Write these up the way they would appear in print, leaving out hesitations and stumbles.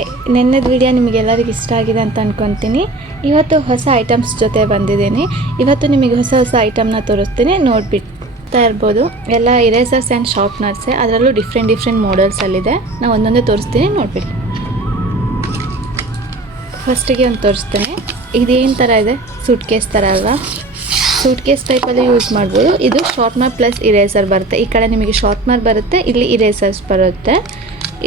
Hi, ನೆನ್ನೆದ video ನಿಮಗೆಲ್ಲರಿಗೂ ಇಷ್ಟ ಆಗಿದೆ ಅಂತ ಅಂದ್ಕೊತೀನಿ. ಇವತ್ತು ಹೊಸ ಐಟಮ್ಸ್ ಜೊತೆ ಬಂದಿದ್ದೀನಿ. ಇವತ್ತು ನಿಮಗೆ ಹೊಸ ಹೊಸ ಐಟಮ್ನ ತೋರಿಸ್ತೀನಿ, ನೋಡಿಬಿಡ್ತಾ ಇರ್ಬೋದು. ಎಲ್ಲ ಇರೇಸರ್ಸ್ ಆ್ಯಂಡ್ ಶಾರ್ಪ್ನರ್ಸೇ, ಅದರಲ್ಲೂ ಡಿಫ್ರೆಂಟ್ ಮಾಡೆಲ್ಸಲ್ಲಿದೆ. ನಾನು ಒಂದೊಂದೇ ತೋರಿಸ್ತೀನಿ, ನೋಡಿಬಿಡಿ. ಫಸ್ಟಿಗೆ ಒಂದು ತೋರಿಸ್ತೀನಿ. ಇದೇನು ಥರ ಇದೆ, ಸೂಟ್ ಕೇಸ್ ಥರ ಅಲ್ವಾ? ಸೂಟ್ ಕೇಸ್ ಟೈಪಲ್ಲಿ ಯೂಸ್ ಮಾಡ್ಬೋದು. ಇದು ಶಾರ್ಪ್ನರ್ ಪ್ಲಸ್ ಇರೇಸರ್ ಬರುತ್ತೆ. ಈ ಕಡೆ ನಿಮಗೆ ಶಾರ್ಪ್ನರ್ ಬರುತ್ತೆ, ಇಲ್ಲಿ ಇರೇಸರ್ಸ್ ಬರುತ್ತೆ.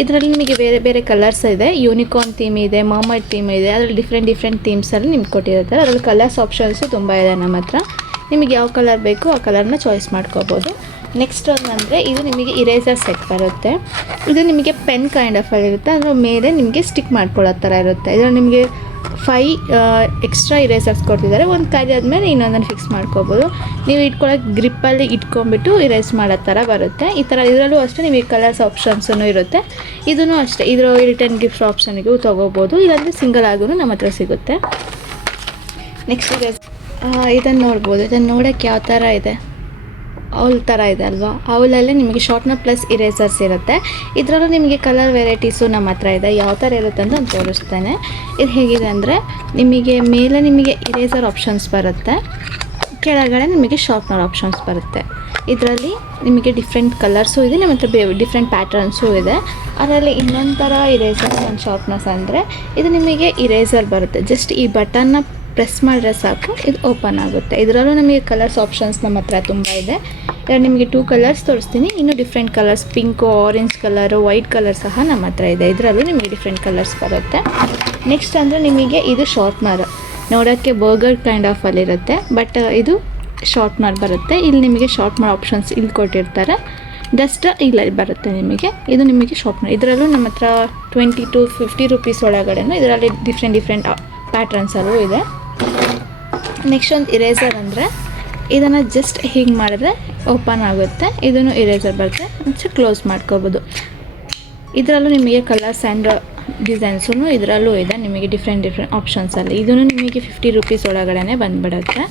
ಇದರಲ್ಲಿ ನಿಮಗೆ ಬೇರೆ ಬೇರೆ ಕಲರ್ಸ್ ಇದೆ. ಯೂನಿಕಾರ್ನ್ ಥೀಮ್ ಇದೆ, ಮರ್ಮೈಡ್ ಥೀಮ್ ಇದೆ. ಅದರಲ್ಲಿ ಡಿಫ್ರೆಂಟ್ ಥೀಮ್ಸಲ್ಲಿ ನಿಮ್ಗೆ ಕೊಟ್ಟಿರ್ತಾರೆ. ಅದರಲ್ಲಿ ಕಲರ್ಸ್ ಆಪ್ಷನ್ಸು ತುಂಬ ಇದೆ ನಮ್ಮ ಹತ್ರ. ನಿಮಗೆ ಯಾವ ಕಲರ್ ಬೇಕು ಆ ಕಲರ್ನ ಚಾಯ್ಸ್ ಮಾಡ್ಕೋಬೋದು. ನೆಕ್ಸ್ಟ್ ಅಂದರೆ ಇದು ನಿಮಗೆ ಇರೇಸರ್ ಸೆಟ್ ಬರುತ್ತೆ. ಇದು ನಿಮಗೆ ಪೆನ್ ಕೈಂಡ್ ಆಫ್ ಇರುತ್ತೆ. ಅದರ ಮೇಲೆ ನಿಮಗೆ ಸ್ಟಿಕ್ ಮಾಡ್ಕೊಳ್ಳೋ ಥರ ಇರುತ್ತೆ. ಇದರಲ್ಲಿ ನಿಮಗೆ 5 ಎಕ್ಸ್ಟ್ರಾ ಇರೇಸರ್ಸ್ ಕೊಡ್ತಿದ್ದಾರೆ. ಒಂದು ಖಾಲಿ ಆದಮೇಲೆ ಇನ್ನೊಂದನ್ನು ಫಿಕ್ಸ್ ಮಾಡ್ಕೋಬೋದು. ನೀವು ಇಟ್ಕೊಳ್ಳೋಕೆ ಗ್ರಿಪ್ಪಲ್ಲಿ ಇಟ್ಕೊಂಡ್ಬಿಟ್ಟು ಇರೇಸ್ ಮಾಡೋ ಥರ ಬರುತ್ತೆ. ಈ ಥರ ಇದರಲ್ಲೂ ಅಷ್ಟೇ ನಿಮಗೆ ಕಲರ್ಸ್ ಆಪ್ಷನ್ಸೂ ಇರುತ್ತೆ. ಇದೂ ಅಷ್ಟೇ, ಇದರ ರಿಟರ್ನ್ ಗಿಫ್ಟ್ ಆಪ್ಷನ್ಗೂ ತೊಗೋಬೋದು. ಇಲ್ಲಾಂದರೆ ಸಿಂಗಲ್ ಆಗೂ ನಮ್ಮ ಹತ್ರ ಸಿಗುತ್ತೆ. ನೆಕ್ಸ್ಟ್ ಇದನ್ನು ನೋಡ್ಬೋದು. ಇದನ್ನು ನೋಡೋಕ್ಕೆ ಯಾವ ಥರ ಇದೆ, ಔಲ್ ಥರ ಇದೆ ಅಲ್ವಾ? ಔಲಲ್ಲೇ ನಿಮಗೆ ಶಾರ್ಪ್ನರ್ ಪ್ಲಸ್ ಇರೇಸರ್ಸ್ ಇರುತ್ತೆ. ಇದರಲ್ಲೂ ನಿಮಗೆ ಕಲರ್ ವೆರೈಟೀಸು ನಮ್ಮ ಹತ್ರ ಇದೆ. ಯಾವ ಥರ ಇರುತ್ತೆ ಅಂತ ನಾನು ತೋರಿಸ್ತೇನೆ. ಇದು ಹೇಗಿದೆ ಅಂದರೆ, ನಿಮಗೆ ಮೇಲೆ ನಿಮಗೆ ಇರೇಸರ್ ಆಪ್ಷನ್ಸ್ ಬರುತ್ತೆ, ಕೆಳಗಡೆ ನಿಮಗೆ ಶಾರ್ಪ್ನರ್ ಆಪ್ಷನ್ಸ್ ಬರುತ್ತೆ. ಇದರಲ್ಲಿ ನಿಮಗೆ ಡಿಫ್ರೆಂಟ್ ಕಲರ್ಸು ಇದೆ, ನಿಮ್ಮ ಹತ್ರ ಡಿಫ್ರೆಂಟ್ ಪ್ಯಾಟರ್ನ್ಸು ಇದೆ. ಅದರಲ್ಲಿ ಇನ್ನೊಂದು ಥರ ಇರೇಸರ್ಸ್ ಆ್ಯಂಡ್ ಶಾರ್ಪ್ನರ್ಸ್ ಅಂದರೆ, ಇದು ನಿಮಗೆ ಇರೇಸರ್ ಬರುತ್ತೆ. ಜಸ್ಟ್ ಈ ಬಟನ್ನ ಪ್ರೆಸ್ ಮಾಡಿದ್ರೆ ಸಾಕು, ಇದು ಓಪನ್ ಆಗುತ್ತೆ. ಇದರಲ್ಲೂ ನಮಗೆ ಕಲರ್ಸ್ ಆಪ್ಷನ್ಸ್ ನಮ್ಮ ಹತ್ರ ತುಂಬ ಇದೆ. ನಿಮಗೆ 2 ಕಲರ್ಸ್ ತೋರಿಸ್ತೀನಿ. ಇನ್ನೂ different colours, pink, orange colour, white colour ಸಹ ನಮ್ಮ ಹತ್ರ ಇದೆ. ಇದರಲ್ಲೂ ನಿಮಗೆ ಡಿಫ್ರೆಂಟ್ ಕಲರ್ಸ್ ಬರುತ್ತೆ. ನೆಕ್ಸ್ಟ್ ಅಂದರೆ ನಿಮಗೆ ಇದು ಶಾರ್ಪ್ನರ್. ನೋಡೋಕ್ಕೆ ಬರ್ಗರ್ ಕೈಂಡ್ ಆಫ್ ಅಲ್ಲಿರುತ್ತೆ, ಬಟ್ ಇದು ಶಾರ್ಪ್ನರ್ ಬರುತ್ತೆ. ಇಲ್ಲಿ ನಿಮಗೆ ಶಾರ್ಪ್ನರ್ ಆಪ್ಷನ್ಸ್ ಇಲ್ಲಿ ಕೊಟ್ಟಿರ್ತಾರೆ. ಡಸ್ಟ್ ಇಲ್ಲ ಬರುತ್ತೆ ನಿಮಗೆ. ಇದು ನಿಮಗೆ ಶಾರ್ಪ್ನರ್. ಇದರಲ್ಲೂ ನಮ್ಮ ಹತ್ರ 20 to 50 ರೂಪೀಸ್ ಒಳಗಡೆನೂ ಇದರಲ್ಲಿ ಡಿಫ್ರೆಂಟ್ ಪ್ಯಾಟ್ರನ್ಸಲ್ಲೂ ಇದೆ. ನೆಕ್ಸ್ಟ್ ಒಂದು ಇರೇಸರ್ ಅಂದರೆ, ಇದನ್ನು ಜಸ್ಟ್ ಹೀಗೆ ಮಾಡಿದ್ರೆ ಓಪನ್ ಆಗುತ್ತೆ. ಇದನ್ನು ಇರೇಸರ್ ಬರುತ್ತೆ, ಮತ್ತು ಕ್ಲೋಸ್ ಮಾಡ್ಕೋಬೋದು. ಇದರಲ್ಲೂ ನಿಮಗೆ ಕಲರ್ಸ್ ಆ್ಯಂಡ್ ಡಿಸೈನ್ಸೂ ಇದರಲ್ಲೂ ಇದೆ. ನಿಮಗೆ ಡಿಫ್ರೆಂಟ್ ಆಪ್ಷನ್ಸಲ್ಲಿ ಇದೂ ನಿಮಗೆ 50 ರೂಪೀಸ್ ಒಳಗಡೆ ಬಂದುಬಿಡುತ್ತೆ.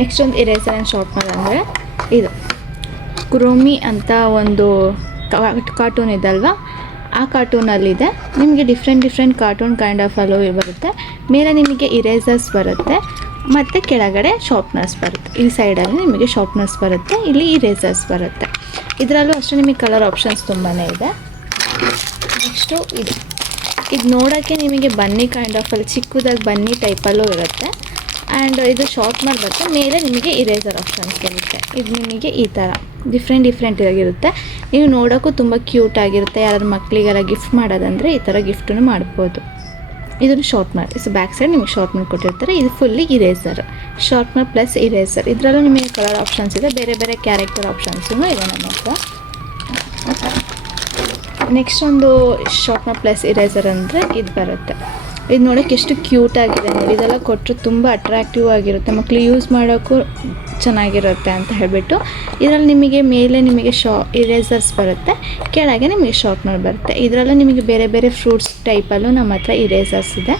ನೆಕ್ಸ್ಟ್ ಒಂದು ಇರೇಸರ್ ಆ್ಯಂಡ್ ಶಾರ್ಪ್ನರ್ ಅಂದರೆ, ಇದು ಕುರೋಮಿ ಅಂತ ಒಂದು ಕಾರ್ಟೂನ್ ಇದೆ ಅಲ್ವಾ? ಆ ಕಾರ್ಟೂನಲ್ಲಿದೆ. ನಿಮಗೆ ಡಿಫ್ರೆಂಟ್ ಕಾರ್ಟೂನ್ ಕೈಂಡ್ ಆಫ್ ಅಲ್ಲೂ ಬರುತ್ತೆ. ಮೇಲೆ ನಿಮಗೆ ಇರೇಸರ್ಸ್ ಬರುತ್ತೆ, ಮತ್ತು ಕೆಳಗಡೆ ಶಾರ್ಪ್ನರ್ಸ್ ಬರುತ್ತೆ. ಈ ಸೈಡಲ್ಲಿ ನಿಮಗೆ ಶಾರ್ಪ್ನರ್ಸ್ ಬರುತ್ತೆ, ಇಲ್ಲಿ ಇರೇಸರ್ಸ್ ಬರುತ್ತೆ. ಇದರಲ್ಲೂ ಅಷ್ಟೇ ನಿಮಗೆ ಕಲರ್ ಆಪ್ಷನ್ಸ್ ತುಂಬಾ ಇದೆ. ನೆಕ್ಸ್ಟು ಇದು ನೋಡೋಕ್ಕೆ ನಿಮಗೆ ಬನ್ನಿ ಕೈಂಡ್ ಆಫ್ ಅಲ್ಲಿ ಚಿಕ್ಕದಾಗಿ ಬನ್ನಿ ಟೈಪಲ್ಲೂ ಇರುತ್ತೆ. ಆ್ಯಂಡ್ ಇದು ಶಾರ್ಪ್ನರ್ ಬರುತ್ತೆ, ಮೇಲೆ ನಿಮಗೆ ಇರೇಸರ್ ಆಪ್ಷನ್ಸ್ ಇರುತ್ತೆ. ಇದು ನಿಮಗೆ ಈ ಥರ ಡಿಫ್ರೆಂಟ್ ಆಗಿರುತ್ತೆ. ನೀವು ನೋಡೋಕ್ಕೂ ತುಂಬ ಕ್ಯೂಟ್ ಆಗಿರುತ್ತೆ. ಯಾರಾದ್ರೂ ಮಕ್ಕಳಿಗೆಲ್ಲ ಗಿಫ್ಟ್ ಮಾಡೋದಂದರೆ ಈ ಥರ ಗಿಫ್ಟನ್ನು ಮಾಡ್ಬೋದು. ಇದನ್ನು ಶಾರ್ಪ್ನರ್. ಬ್ಯಾಕ್ ಸೈಡ್ ನಿಮಗೆ ಶಾರ್ಪ್ನರ್ ಕೊಟ್ಟಿರ್ತಾರೆ. ಇದು fully eraser, sharpener plus eraser. ಇದರಲ್ಲೂ ನಿಮಗೆ ಕಲರ್ ಆಪ್ಷನ್ಸ್ ಇದೆ, ಬೇರೆ ಕ್ಯಾರೆಕ್ಟರ್ ಆಪ್ಷನ್ಸೂ ಇದೆ ನಮ್ಮ ಹತ್ರ. ನೆಕ್ಸ್ಟ್ ಒಂದು ಶಾರ್ಪ್ನರ್ ಪ್ಲಸ್ ಇರೇಸರ್ ಅಂದರೆ ಇದು ಬರುತ್ತೆ. ಇದು ನೋಡೋಕ್ಕೆ ಎಷ್ಟು ಕ್ಯೂಟ್ ಆಗಿದೆ ನೋಡಿ. ಇದೆಲ್ಲ ಕೊಟ್ಟರು ತುಂಬ ಅಟ್ರಾಕ್ಟಿವ್ ಆಗಿರುತ್ತೆ, ಮಕ್ಕಳು ಯೂಸ್ ಮಾಡೋಕ್ಕೂ ಚೆನ್ನಾಗಿರುತ್ತೆ ಅಂತ ಹೇಳಿಬಿಟ್ಟು. ಇದರಲ್ಲಿ ನಿಮಗೆ ಮೇಲೆ ನಿಮಗೆ ಇರೇಸರ್ಸ್ ಬರುತ್ತೆ, ಕೆಳಗೆ ನಿಮಗೆ ಶಾರ್ಪ್ನರ್ ಬರುತ್ತೆ. ಇದರಲ್ಲೂ ನಿಮಗೆ ಬೇರೆ ಫ್ರೂಟ್ಸ್ ಟೈಪಲ್ಲೂ ನಮ್ಮ ಹತ್ರ ಇರೇಸರ್ಸ್ ಇದೆ.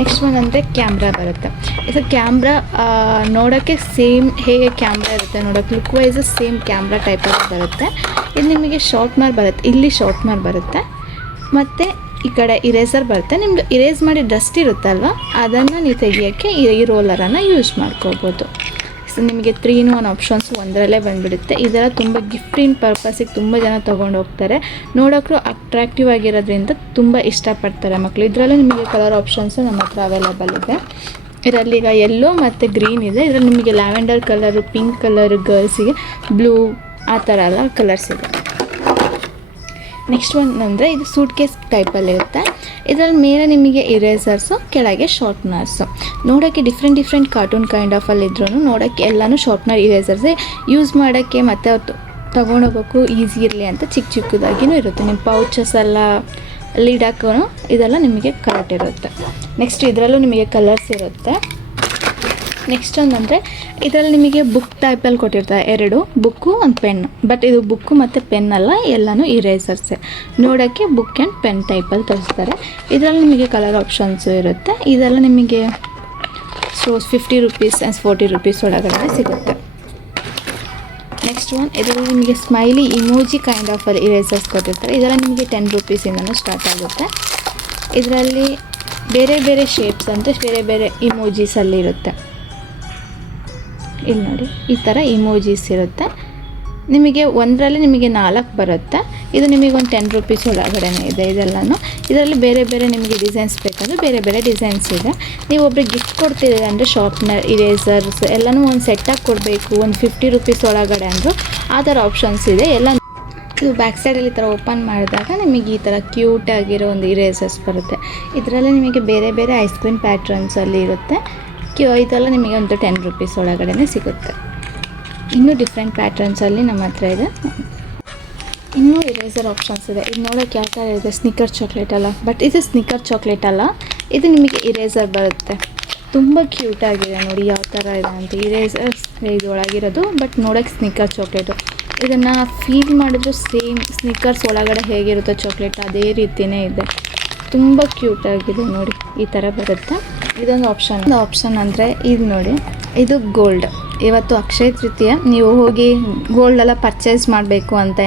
ನೆಕ್ಸ್ಟ್ ಒನ್ ಅಂದರೆ ಕ್ಯಾಮ್ರಾ ಬರುತ್ತೆ. ಇದು ಕ್ಯಾಮ್ರಾ ನೋಡೋಕ್ಕೆ ಸೇಮ್ ಹೇಗೆ ಕ್ಯಾಮ್ರಾ ಇರುತ್ತೆ ನೋಡೋಕ್ಕೆ ಲುಕ್ ವೈಸ್ ಸೇಮ್ ಕ್ಯಾಮ್ರಾ ಟೈಪಲ್ಲಿ ಬರುತ್ತೆ. ಇದು ನಿಮಗೆ ಶಾರ್ಪ್ನರ್ ಬರುತ್ತೆ, ಇಲ್ಲಿ ಶಾರ್ಪ್ನರ್ ಬರುತ್ತೆ, ಮತ್ತು ಈ ಕಡೆ ಇರೇಸರ್ ಬರುತ್ತೆ. ನಿಮ್ಮದು ಇರೇಸ್ ಮಾಡಿ ಡಸ್ಟ್ ಇರುತ್ತಲ್ವ, ಅದನ್ನು ನೀವು ತೆಗಿಯೋಕ್ಕೆ ಈ ರೋಲರನ್ನು ಯೂಸ್ ಮಾಡ್ಕೋಬೋದು. ಸೊ ನಿಮಗೆ 3-in-1 ಆಪ್ಷನ್ಸ್ ಒಂದರಲ್ಲೇ ಬಂದುಬಿಡುತ್ತೆ. ಇದರ ತುಂಬ ಗಿಫ್ಟಿಂಗ್ ಪರ್ಪಸಿಗೆ ತುಂಬ ಜನ ತೊಗೊಂಡು ಹೋಗ್ತಾರೆ. ನೋಡೋಕ್ಕೂ ಅಟ್ರಾಕ್ಟಿವ್ ಆಗಿರೋದ್ರಿಂದ ತುಂಬ ಇಷ್ಟಪಡ್ತಾರೆ ಮಕ್ಕಳು. ಇದರಲ್ಲೂ ನಿಮಗೆ ಕಲರ್ ಆಪ್ಷನ್ಸು ನಮ್ಮ ಹತ್ರ ಅವೈಲೇಬಲ್ ಇದೆ. ಇದರಲ್ಲಿ ಈಗ ಯೆಲ್ಲೋ ಮತ್ತು ಗ್ರೀನ್ ಇದೆ. ಇದರಲ್ಲಿ ನಿಮಗೆ ಲ್ಯಾವೆಂಡರ್ ಕಲರು, ಪಿಂಕ್ ಕಲರು, ಗರ್ಲ್ಸಿಗೆ ಬ್ಲೂ, ಆ ಥರ ಎಲ್ಲ ಕಲರ್ಸ್ ಇದೆ. ನೆಕ್ಸ್ಟ್ ಒನ್ ಅಂದರೆ, ಇದು ಸೂಟ್ ಕೇಸ್ ಟೈಪಲ್ಲಿರುತ್ತೆ. ಇದರಲ್ಲಿ ಮೇಲೆ ನಿಮಗೆ ಇರೇಸರ್ಸು, ಕೆಳಗೆ ಶಾರ್ಪ್ನರ್ಸು. ನೋಡೋಕ್ಕೆ ಡಿಫ್ರೆಂಟ್ ಕಾರ್ಟೂನ್ ಕೈಂಡ್ ಆಫ್ ಅಲ್ಲಿ ಇದ್ರೂ ನೋಡೋಕ್ಕೆ ಎಲ್ಲನೂ ಶಾರ್ಪ್ನರ್ ಇರೇಸರ್ಸೇ. ಯೂಸ್ ಮಾಡೋಕ್ಕೆ ಮತ್ತು ತೊಗೊಂಡೋಗೋಕ್ಕೂ ಈಸಿ ಇರಲಿ ಅಂತ ಚಿಕ್ಕದಾಗಿಯೂ ಇರುತ್ತೆ. ನಿಮ್ಮ ಪೌಚಸ್ ಎಲ್ಲ ಲೀಡಾಕೂ ಇದೆಲ್ಲ ನಿಮಗೆ ಕರೆಕ್ಟ್ ಇರುತ್ತೆ. ನೆಕ್ಸ್ಟ್ ಇದರಲ್ಲೂ ನಿಮಗೆ ಕಲರ್ಸ್ ಇರುತ್ತೆ. ನೆಕ್ಸ್ಟ್ ಒಂದಂದರೆ, ಇದರಲ್ಲಿ ನಿಮಗೆ ಬುಕ್ ಟೈಪಲ್ಲಿ ಕೊಟ್ಟಿರ್ತಾರೆ, 2 ಬುಕ್ಕು, ಒಂದು ಪೆನ್. ಬಟ್ ಇದು ಬುಕ್ಕು ಮತ್ತು ಪೆನ್ ಅಲ್ಲ, ಎಲ್ಲನೂ ಇರೇಸರ್ಸೆ. ನೋಡೋಕ್ಕೆ ಬುಕ್ ಆ್ಯಂಡ್ ಪೆನ್ ಟೈಪಲ್ಲಿ ತರಿಸ್ತಾರೆ. ಇದರಲ್ಲಿ ನಿಮಗೆ ಕಲರ್ ಆಪ್ಷನ್ಸು ಇರುತ್ತೆ. ಇದೆಲ್ಲ ನಿಮಗೆ 50 ರೂಪೀಸ್ ಆ್ಯಂಡ್ 40 ರೂಪೀಸ್ ಒಳಗಡೆ ಸಿಗುತ್ತೆ. ನೆಕ್ಸ್ಟ್ ಒನ್, ಇದರಲ್ಲಿ ನಿಮಗೆ ಸ್ಮೈಲಿ ಇಮೋಜಿ ಕೈಂಡ್ ಆಫ್ ಇರೇಸರ್ಸ್ ಕೊಟ್ಟಿರ್ತಾರೆ. ಇದರಲ್ಲಿ ನಿಮಗೆ 10 ರೂಪೀಸಿಂದನೂ ಸ್ಟಾರ್ಟ್ ಆಗುತ್ತೆ. ಇದರಲ್ಲಿ ಬೇರೆ ಬೇರೆ ಶೇಪ್ಸ್ ಅಂದರೆ ಬೇರೆ ಬೇರೆ ಇಮೋಜೀಸಲ್ಲಿ ಇರುತ್ತೆ. ಇಲ್ಲಿ ನೋಡಿ, ಈ ಥರ ಇಮೋಜೀಸ್ ಇರುತ್ತೆ. ನಿಮಗೆ ಒಂದರಲ್ಲಿ ನಿಮಗೆ 4 ಬರುತ್ತೆ. ಇದು ನಿಮಗೆ ಒಂದು 10 ರೂಪೀಸ್ ಒಳಗಡೆ ಇದೆ ಇದೆಲ್ಲನೂ. ಇದರಲ್ಲಿ ಬೇರೆ ಬೇರೆ ನಿಮಗೆ ಡಿಸೈನ್ಸ್ ಬೇಕಂದರೆ ಬೇರೆ ಬೇರೆ ಡಿಸೈನ್ಸ್ ಇದೆ. ನೀವು ಒಬ್ರಿಗೆ ಗಿಫ್ಟ್ ಕೊಡ್ತಿದ್ದೀರ ಅಂದರೆ ಶಾರ್ಪ್ನರ್, ಇರೇಸರ್ಸ್ ಎಲ್ಲನೂ ಒಂದು ಸೆಟ್ಟಾಗಿ ಕೊಡಬೇಕು, ಒಂದು 50 ರೂಪೀಸ್ ಒಳಗಡೆ ಅಂದರು ಆ ಥರ ಆಪ್ಷನ್ಸ್ ಇದೆ ಎಲ್ಲ. ಇದು ಬ್ಯಾಕ್ ಸೈಡಲ್ಲಿ ಈ ಥರ ಓಪನ್ ಮಾಡಿದಾಗ ನಿಮಗೆ ಈ ಥರ ಕ್ಯೂಟಾಗಿರೋ ಒಂದು ಇರೇಸರ್ಸ್ ಬರುತ್ತೆ. ಇದರಲ್ಲಿ ನಿಮಗೆ ಬೇರೆ ಬೇರೆ ಐಸ್ ಕ್ರೀಮ್ ಪ್ಯಾಟ್ರನ್ಸಲ್ಲಿ ಇರುತ್ತೆ. ಇದೆಲ್ಲ ನಿಮಗೆ ಒಂದು 10 ರೂಪೀಸ್ ಒಳಗಡೆ ಸಿಗುತ್ತೆ. ಇನ್ನೂ ಡಿಫ್ರೆಂಟ್ ಪ್ಯಾಟ್ರನ್ಸಲ್ಲಿ ನಮ್ಮ ಹತ್ರ ಇದೆ. ಇನ್ನೂ ಇರೇಸರ್ ಆಪ್ಷನ್ಸ್ ಇದೆ. ಇದು ನೋಡೋಕ್ಕೆ ಯಾವ ಥರ ಇದೆ, ಸ್ನಿಕರ್ ಚಾಕ್ಲೇಟ್ ಅಲ್ಲ, ಬಟ್ ಇದು ಸ್ನಿಕರ್ ಚಾಕ್ಲೇಟ್ ಅಲ್ಲ, ಇದು ನಿಮಗೆ ಇರೇಸರ್ ಬರುತ್ತೆ. ತುಂಬ ಕ್ಯೂಟಾಗಿದೆ ನೋಡಿ ಯಾವ ಥರ ಇದೆ ಅಂತ. ಇರೇಸರ್ಸ್ ಇದು ಒಳಗಿರೋದು, ಬಟ್ ನೋಡೋಕ್ಕೆ ಸ್ನಿಕರ್ ಚಾಕ್ಲೇಟು. ಇದನ್ನು ಫೀಲ್ ಮಾಡಿದ್ರು ಸೇಮ್ ಸ್ನಿಕರ್ಸ್ ಒಳಗಡೆ ಹೇಗಿರುತ್ತೋ ಚಾಕ್ಲೇಟ್ ಅದೇ ರೀತಿಯೇ ಇದೆ. ತುಂಬ ಕ್ಯೂಟಾಗಿದೆ ನೋಡಿ, ಈ ಥರ ಬರುತ್ತೆ. ಇದೊಂದು ಆಪ್ಷನ್ ಅಂದರೆ ಇದು ನೋಡಿ, ಇದು ಗೋಲ್ಡ್. ಇವತ್ತು ಅಕ್ಷಯ ತೃತೀಯ, ನೀವು ಹೋಗಿ ಗೋಲ್ಡೆಲ್ಲ ಪರ್ಚೇಸ್ ಮಾಡಬೇಕು ಅಂತ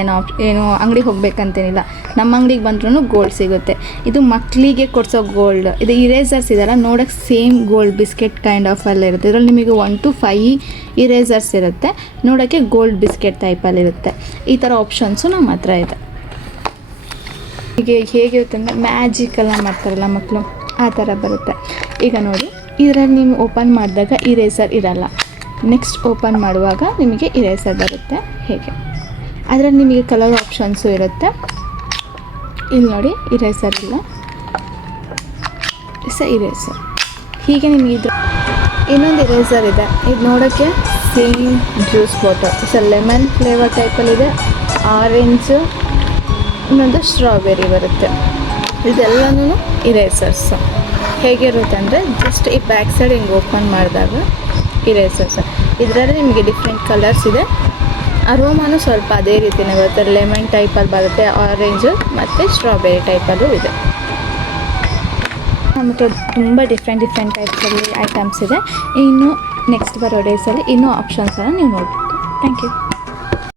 ಏನು ಅಂಗಡಿಗೆ ಹೋಗ್ಬೇಕಂತೇನಿಲ್ಲ, ನಮ್ಮ ಅಂಗಡಿಗೆ ಬಂದ್ರೂ ಗೋಲ್ಡ್ ಸಿಗುತ್ತೆ. ಇದು ಮಕ್ಕಳಿಗೆ ಕೊಡಿಸೋ ಗೋಲ್ಡ್. ಇದು ಇರೇಸರ್ಸ್ ಇದೆಲ್ಲ ನೋಡೋಕ್ಕೆ same gold biscuit kind of ಎಲ್ಲ ಇರುತ್ತೆ. ಇದರಲ್ಲಿ ನಿಮಗೆ 1 to 5 ಇರೇಸರ್ಸ್ ಇರುತ್ತೆ. ನೋಡೋಕ್ಕೆ ಗೋಲ್ಡ್ ಬಿಸ್ಕೆಟ್ ಟೈಪಲ್ಲಿರುತ್ತೆ. ಈ ಥರ ಆಪ್ಷನ್ಸು ನಮ್ಮ ಹತ್ರ ಇದೆ. ಹೀಗೆ ಹೇಗಿರುತ್ತೆ ಅಂದರೆ ಮ್ಯಾಜಿಕೆಲ್ಲ ಮಾಡ್ತಾರಲ್ಲ ಮಕ್ಕಳು, ಆ ಥರ ಬರುತ್ತೆ. ಈಗ ನೋಡಿ, ಇದರಲ್ಲಿ ನೀವು ಓಪನ್ ಮಾಡಿದಾಗ ಇರೇಸರ್ ಇರಲ್ಲ. ನೆಕ್ಸ್ಟ್ ಓಪನ್ ಮಾಡುವಾಗ ನಿಮಗೆ ಇರೇಸರ್ ಬರುತ್ತೆ. ಹೇಗೆ ಅದರಲ್ಲಿ ನಿಮಗೆ ಕಲರ್ ಆಪ್ಷನ್ಸು ಇರುತ್ತೆ. ಇಲ್ಲಿ ನೋಡಿ, ಇರೇಸರ್ ಇಲ್ಲ, ಇರೇಸರ್. ಹೀಗೆ ನಿಮಗೆ ಇನ್ನೊಂದು ಇರೇಸರ್ ಇದೆ. ಇದು ನೋಡೋಕ್ಕೆ same juice bottle, lemon flavour ಟೈಪಲ್ಲಿದೆ, ಆರೆಂಜು, ಇನ್ನೊಂದು ಸ್ಟ್ರಾಬೆರಿ ಬರುತ್ತೆ. ಇದೆಲ್ಲನೂ ಇರೇಸರ್ಸ್. ಹೇಗಿರುತ್ತೆ ಅಂದರೆ ಜಸ್ಟ್ ಈ ಬ್ಯಾಕ್ ಸೈಡ್ ಹಿಂಗೆ ಓಪನ್ ಮಾಡಿದಾಗ ಇರೇಸರ್ಸ್. ಇದರಲ್ಲಿ ನಿಮಗೆ ಡಿಫ್ರೆಂಟ್ ಕಲರ್ಸ್ ಇದೆ. ಅರೋಮಾನು ಸ್ವಲ್ಪ ಅದೇ ರೀತಿಯೇ ಬರುತ್ತೆ. ಲೆಮನ್ ಟೈಪಲ್ಲಿ ಬರುತ್ತೆ, ಆರೆಂಜು ಮತ್ತು ಸ್ಟ್ರಾಬೆರಿ ಟೈಪಲ್ಲೂ ಇದೆ. ಮತ್ತು ತುಂಬ ಡಿಫ್ರೆಂಟ್ ಟೈಪ್ಸಲ್ಲಿ ಐಟಮ್ಸ್ ಇದೆ. ಇನ್ನು ನೆಕ್ಸ್ಟ್ ಬರೋ ಡೇಸಲ್ಲಿ ಇನ್ನೂ ಆಪ್ಷನ್ಸನ್ನು ನೀವು ನೋಡ್ಬೋದು. Thank you.